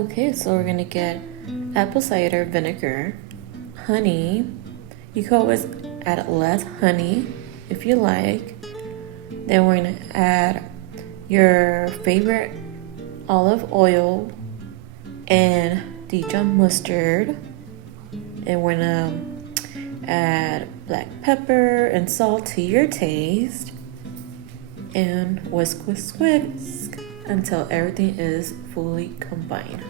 Okay, so we're gonna get apple cider vinegar, honey. You can always add less honey if you like. Then we're gonna add your favorite olive oil and Dijon mustard. And we're gonna add black pepper and salt to your taste. And whisk, whisk, whisk until everything is fully combined.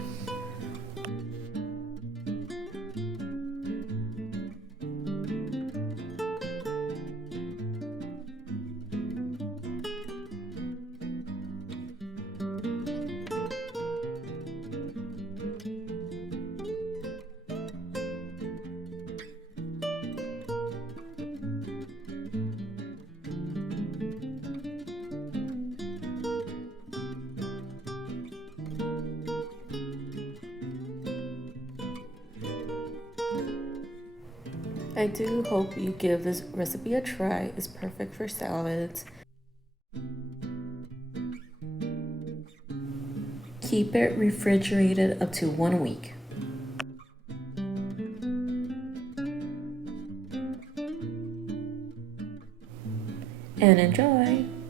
I do hope you give this recipe a try. It's perfect for salads. Keep it refrigerated up to 1 week. And enjoy!